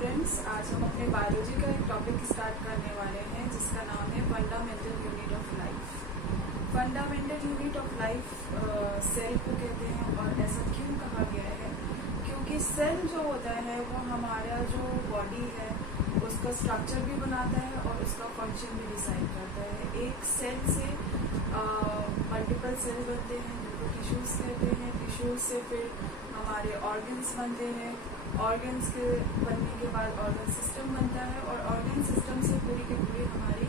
Students, आज हम अपने बायोलॉजी का एक टॉपिक स्टार्ट करने वाले हैं जिसका नाम है fundamental unit of life. Fundamental unit of life cell को कहते हैं और ऐसा क्यों कहा गया है क्योंकि सेल जो होता है वो हमारा जो बॉडी है उसका स्ट्रक्चर भी बनाता है और उसका फंक्शन भी डिसाइड करता है। एक सेल से मल्टीपल सेल बनते हैं जिनको टिश्यूज कहते हैं। टिश्यूज से फिर हमारे ऑर्गन्स बनते हैं। ऑर्गन्स के बनने के बाद ऑर्गन सिस्टम बनता है और ऑर्गन सिस्टम से पूरी की पूरी हमारी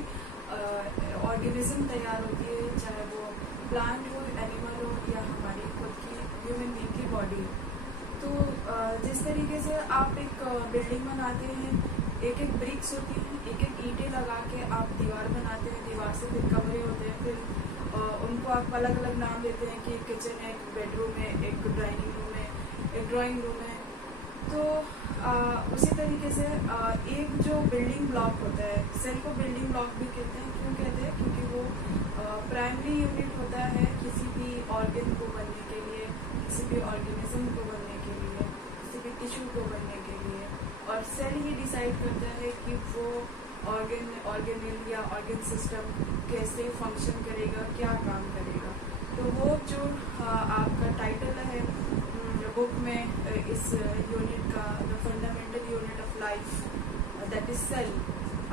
ऑर्गेनिज्म तैयार होती है, चाहे वो प्लांट हो, एनिमल हो या हमारी खुद की ह्यूमन बीइंग की बॉडी हो। तो जिस तरीके से आप एक बिल्डिंग बनाते हैं, एक एक ब्रिक्स होती हैं, एक एक ईंटें लगा के आप दीवार बनाते हैं, दीवार से फिर कमरे होते हैं, फिर उनको आप अलग अलग नाम देते हैं कि किचन है, एक बेडरूम है, एक डाइनिंग रूम है, एक ड्राइंग रूम है। तो उसी तरीके से एक जो बिल्डिंग ब्लॉक होता है, सेल को बिल्डिंग ब्लॉक भी कहते हैं। क्यों कहते हैं? क्योंकि वो प्राइमरी यूनिट होता है किसी भी ऑर्गन को बनने के लिए, किसी भी ऑर्गेनिज्म को बनने के लिए, किसी भी टिश्यू को बनने के लिए। और सेल ही डिसाइड करता है कि वो ऑर्गेनल या ऑर्गन सिस्टम कैसे फंक्शन करेगा, क्या काम करेगा। तो वो जो आपका टाइटल है बुक में इस यूनिट का, the fundamental unit of life that is cell,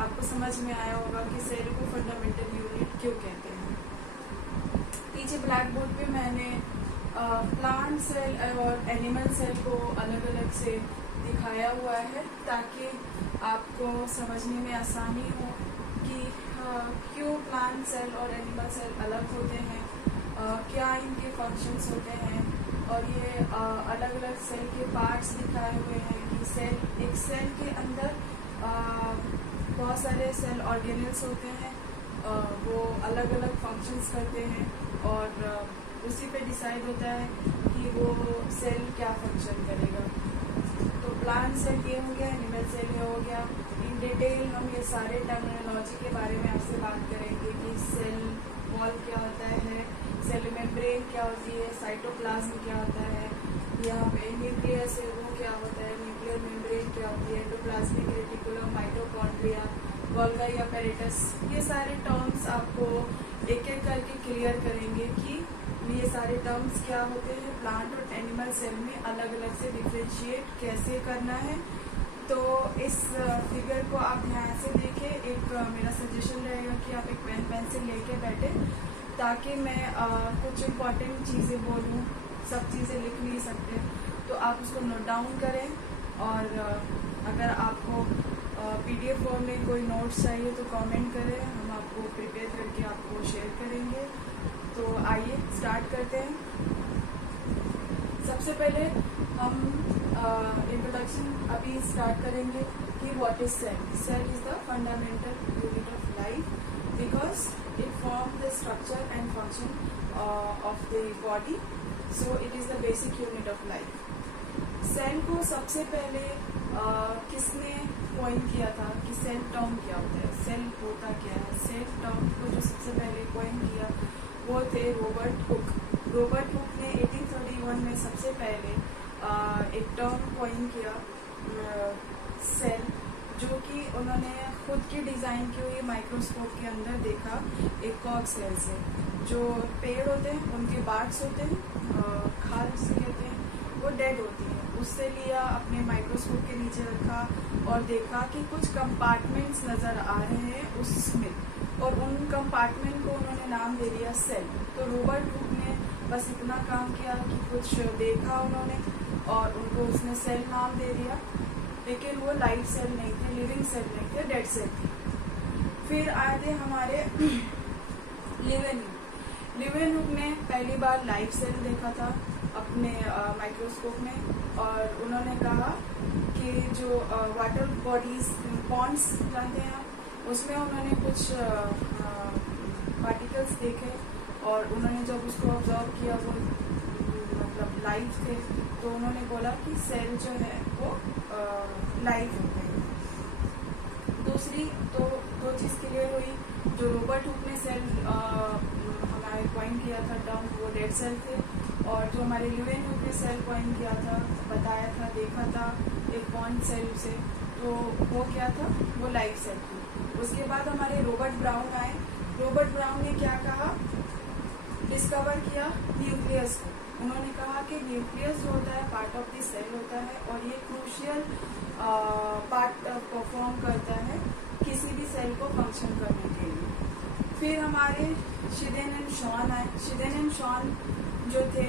आपको समझ में आया होगा कि सेल को फंडामेंटल यूनिट क्यों कहते हैं। पीछे ब्लैक बोर्ड पे मैंने प्लांट सेल और एनिमल सेल को अलग अलग से दिखाया हुआ है ताकि आपको समझने में आसानी हो कि क्यों प्लांट सेल और एनिमल सेल अलग होते हैं, क्या इनके फंक्शंस होते हैं। और ये अलग अलग सेल के पार्ट्स दिखाए हुए हैं कि एक सेल के अंदर बहुत सारे सेल ऑर्गेनल्स होते हैं, वो अलग अलग फंक्शंस करते हैं और उसी पे डिसाइड होता है कि वो सेल क्या फंक्शन करेगा। तो प्लांट सेल ये हो गया, एनिमल सेल ये हो गया। इन डिटेल हम ये सारे टर्मिनोलॉजी के बारे में आपसे बात करेंगे कि सेल वॉल क्या होता है, सेल मेम्ब्रेन क्या होती है, साइटोप्लाज्म क्या होता है, यहाँ पे न्यूक्लियस है वो क्या होता है, न्यूक्लियर मेम्ब्रेन क्या होती है, endoplasmic reticulum, mitochondria, Golgi apparatus. ये सारे टर्म्स आपको एक एक करके क्लियर करेंगे कि ये सारे टर्म्स क्या होते हैं, प्लांट और एनिमल सेल में अलग अलग से डिफ्रेंशिएट कैसे करना है। तो इस फिगर को आप ध्यान से देखें। एक मेरा सजेशन रहेगा कि आप एक पेन पेंसिल लेके बैठे ताकि मैं कुछ इम्पॉर्टेंट चीज़ें बोलूँ, सब चीज़ें लिख नहीं सकते, तो आप उसको नोट डाउन करें। और अगर आपको PDF फॉर्म में कोई नोट्स चाहिए तो कमेंट करें, हम आपको प्रिपेयर करके आपको शेयर करेंगे। तो आइए स्टार्ट करते हैं। सबसे पहले हम इंट्रोडक्शन अभी स्टार्ट करेंगे कि what is cell. Cell is the fundamental unit of life because it form the structure and function of the body, so it is the basic unit of life. Cell को सबसे पहले किसने coin किया था कि cell term क्या होता है, सेल होता क्या है। सेल टर्म को जो सबसे पहले कॉइन किया वो थे रॉबर्ट हुक। रॉबर्ट हुक ने 1831 में सबसे पहले एक टर्म कॉइन किया सेल, जो कि उन्होंने खुद की डिज़ाइन की हुई माइक्रोस्कोप के अंदर देखा एक कॉक सेल से। जो पेड़ होते हैं उनके पार्ट्स होते हैं, खाल जिसे कहते हैं, वो डेड होती है। उससे लिया, अपने माइक्रोस्कोप के नीचे रखा और देखा कि कुछ कंपार्टमेंट्स नज़र आ रहे हैं उसमें, और उन कंपार्टमेंट को उन्होंने नाम दे दिया सेल। तो रॉबर्ट हुक ने बस इतना काम किया कि कुछ देखा उन्होंने और उनको उसने सेल नाम दे दिया, लेकिन वो लाइव सेल नहीं थे, लिविंग सेल नहीं थे, डेड सेल थे। फिर आए थे हमारे लिवेनहुक ने पहली बार लाइव सेल देखा था अपने माइक्रोस्कोप में, और उन्होंने कहा कि जो वाटर बॉडीज, पॉन्ड्स जानते हैं आप, उसमें उन्होंने कुछ पार्टिकल्स देखे और उन्होंने जब उसको ऑब्जर्व किया वो मतलब लाइव थे, तो उन्होंने बोला कि सेल जो है वो लाइव होते हैं। दूसरी तो दो चीज़ क्लियर हुई। जो रॉबर्ट हुक ने सेल हमारे कॉइन किया था टर्म, वो डेड सेल थे, और जो हमारे लिवेनहुक ने सेल कॉइन किया था, बताया था, देखा था एक पॉन्ड सेल से, तो वो क्या था, वो लाइफ सेल थी। उसके बाद हमारे रॉबर्ट ब्राउन आए। रॉबर्ट ब्राउन ने क्या कहा, डिस्कवर किया न्यूक्लियस को। उन्होंने कहा कि न्यूक्लियस जो होता है पार्ट ऑफ द सेल होता है और ये क्रूशियल पार्ट परफॉर्म करता है किसी भी सेल को फंक्शन करने के लिए। फिर हमारे शिदेन एंड शॉन आए। शिदेन एंड शॉन जो थे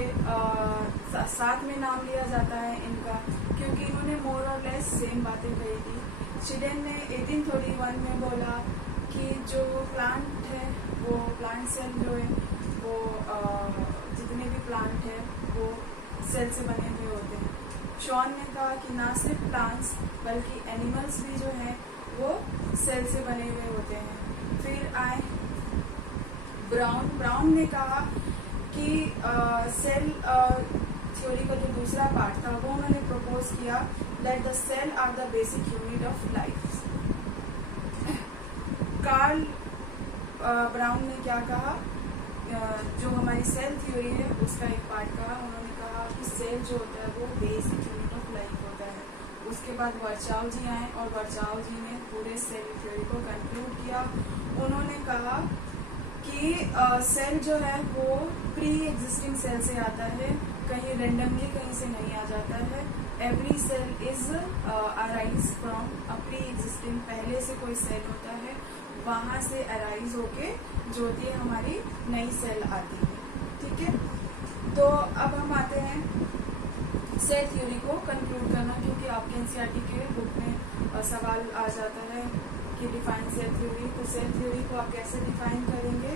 साथ में नाम लिया जाता है इनका, क्योंकि इन्होंने मोर और लेस सेम बातें कही थी। शिदेन ने 1831 में बोला कि जो प्लांट है, वो प्लांट सेल जो है वो जितने भी प्लांट है वो सेल से बने हुए होते हैं। शॉन ने कहा कि ना सिर्फ प्लांट्स बल्कि एनिमल्स भी जो हैं वो सेल से बने हुए होते हैं। फिर आए ब्राउन ने कहा कि सेल थ्योरी का जो दूसरा पार्ट था वो उन्होंने प्रपोज किया that the cell are the basic unit of life. Carl Brown ने क्या कहा, जो हमारी सेल थ्योरी है उसका एक पार्ट कहा। उन्होंने कहा कि सेल जो होता है वो बेसिक यूनिट ऑफ लाइफ होता है। उसके बाद वर्चाव जी आए और वर्चाव जी ने पूरे सेल थ्योरी को कंक्लूड किया। उन्होंने कहा कि सेल जो है वो प्री एग्जिस्टिंग सेल से आता है, कहीं रेंडमली कहीं से नहीं आ जाता है। Every cell is arise from a pre existing, पहले से कोई सेल होता है वहां से अराइज होके जो होती है हमारी नई सेल आती है। ठीक है, तो अब हम आते हैं सेल थ्योरी को कंक्लूड करना, क्योंकि आपके एनसीईआरटी के बुक में सवाल आ जाता है कि डिफाइन सेल थ्योरी। तो सेल थ्योरी को आप कैसे डिफाइन करेंगे,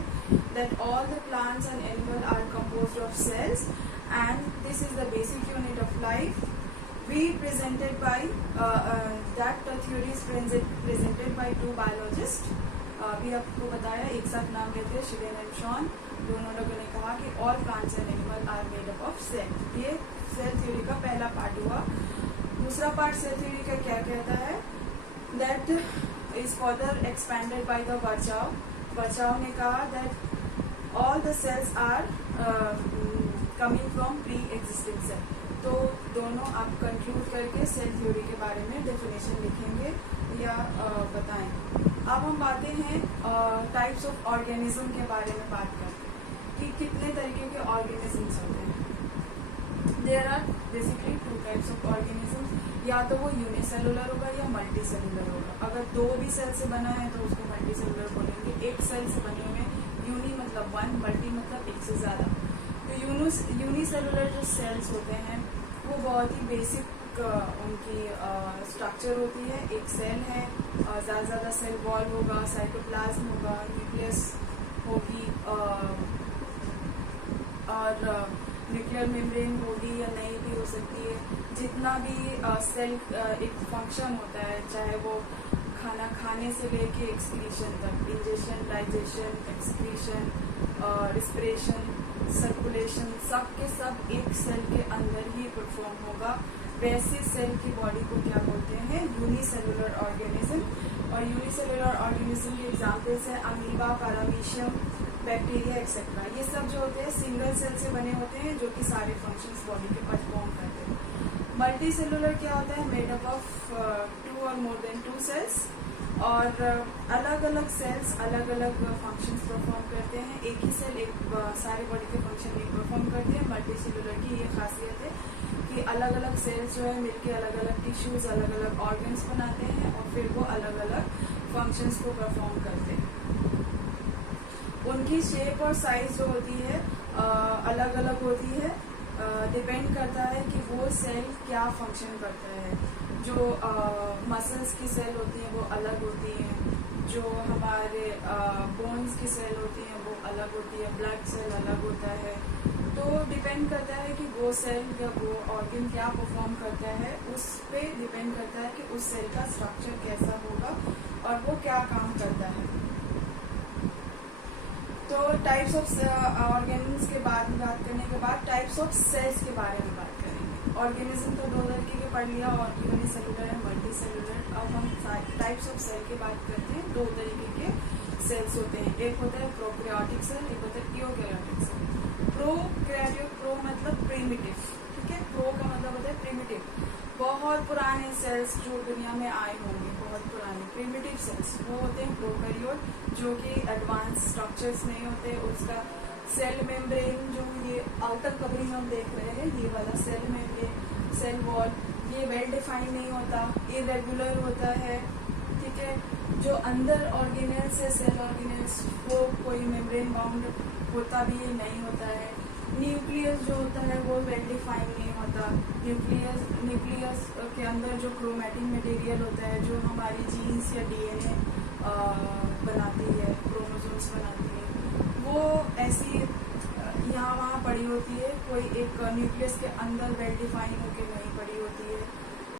that all the plants and animal are composed of cells and this is the basic unit of life. We presented by that theory is presented by two biologist. अभी आपको बताया, एक साथ नाम लेते हैं, शिदेन एंड शॉन। दोनों लोगों ने कहा कि all plants and animal are made up of cell. ये सेल थ्योरी का पहला पार्ट हुआ। दूसरा पार्ट सेल थ्योरी का क्या कहता है, that is further expanded by the Virchow. Virchow ने कहा that all the cells are coming from pre existing cell. तो दोनों आप कंक्लूड करके सेल थ्योरी के बारे में डेफिनेशन लिखेंगे या बताएं। अब हम आते हैं टाइप्स ऑफ ऑर्गेनिज्म के बारे में बात करते हैं कि कितने तरीके के ऑर्गेनिजम्स होते हैं। There are basically two types of organism, या तो वो यूनिसेलुलर होगा या मल्टी सेलुलर होगा। अगर दो भी सेल से बना है तो उसको मल्टी सेलुलर बोलेंगे। एक सेल से बने हुए, यूनी मतलब वन, मल्टी मतलब एक से ज्यादा। तो यूनिसेलुलर जो सेल्स होते हैं वो बहुत ही बेसिक उनकी स्ट्रक्चर होती है। एक सेल है, ज्यादा सेल वॉल होगा, साइटोप्लाज्म होगा, न्यूक्लियस होगी और न्यूक्लियर मेम्ब्रेन होगी या नहीं भी हो सकती है। जितना भी सेल एक फंक्शन होता है, चाहे वो खाना खाने से लेके एक्सक्रीशन तक, ingestion, digestion, excretion, respiration, circulation, सब के सब एक सेल के अंदर ही परफॉर्म होगा। वैसे सेल की बॉडी को क्या बोलते हैं, यूनिसेलुलर ऑर्गेनिज्म। और यूनिसेलुलर ऑर्गेनिज्म के एग्जाम्पल्स हैं अमीबा, पैरामीशियम, बैक्टीरिया एक्सेट्रा। ये सब जो होते हैं सिंगल सेल से बने होते हैं जो कि सारे फंक्शंस बॉडी के परफॉर्म करते हैं। मल्टी सेलुलर क्या होता है, मेड अप ऑफ 2 और मोर देन 2 सेल्स, और अलग अलग सेल्स अलग अलग फंक्शंस परफॉर्म करते हैं। एक ही सेल एक सारे बॉडी के फंक्शन नहीं परफॉर्म करते हैं। मल्टी सेलुलर की ये खासियत है कि अलग अलग सेल्स जो है मिलके अलग अलग टिश्यूज, अलग अलग ऑर्गन्स बनाते हैं और फिर वो अलग अलग फंक्शंस को परफॉर्म करते हैं। उनकी शेप और साइज जो होती है अलग अलग होती है, डिपेंड करता है कि वो सेल क्या फंक्शन करता है। जो मसल्स की सेल होती हैं वो अलग होती हैं, जो हमारे बोन्स की सेल होती हैं वो अलग होती है, ब्लड सेल अलग होता है। तो डिपेंड करता है कि वो सेल या वो ऑर्गन क्या परफॉर्म करता है, उस पे डिपेंड करता है कि उस सेल का स्ट्रक्चर कैसा होगा और वो क्या काम करता है। तो टाइप्स ऑफ ऑर्गेनिज्म के बात करने के बाद टाइप्स ऑफ सेल्स के बारे में बात करेंगे। ऑर्गेनिज्म तो 2 तरीके के पढ़ लिया, और यूनिसेलुलर एंड मल्टी सेलुलर। अब हम टाइप्स ऑफ सेल की बात करते हैं। 2 तरीके के सेल्स होते हैं, एक होता है प्रोकैरियोटिक सेल, एक होता है यूकैरियोटिक सेल। प्रो मतलब प्रिमिटिव, ठीक है। प्रो का मतलब होता है प्रिमिटिव, बहुत बहुत पुराने सेल्स जो दुनिया में आए होंगे, बहुत पुराने प्रिमिटिव सेल्स, वो होते हैं प्रोकैरियोट, जो कि एडवांस स्ट्रक्चर्स नहीं होते। उसका सेल मेम्ब्रेन, जो ये आउटर कवरिंग हम देख रहे हैं, ये वाला सेल मेम्ब्रेन, सेल वॉल, ये वेल डिफाइंड नहीं होता, इरेगुलर होता है, ठीक है। जो अंदर ऑर्गेनेल्स है, सेल ऑर्गेनेल्स, वो कोई मेम्ब्रेन बाउंड होता भी नहीं होता है। न्यूक्लियस जो होता है वो वेल डिफाइंड नहीं होता। न्यूक्लियस के अंदर जो क्रोमैटिन मटेरियल होता है, जो हमारी जीन्स या डीएनए बनाती है, क्रोमोसोम्स बनाती है, वो ऐसी यहाँ वहाँ पड़ी होती है, कोई एक न्यूक्लियस के अंदर वेल डिफाइंड होकर नहीं पड़ी होती है।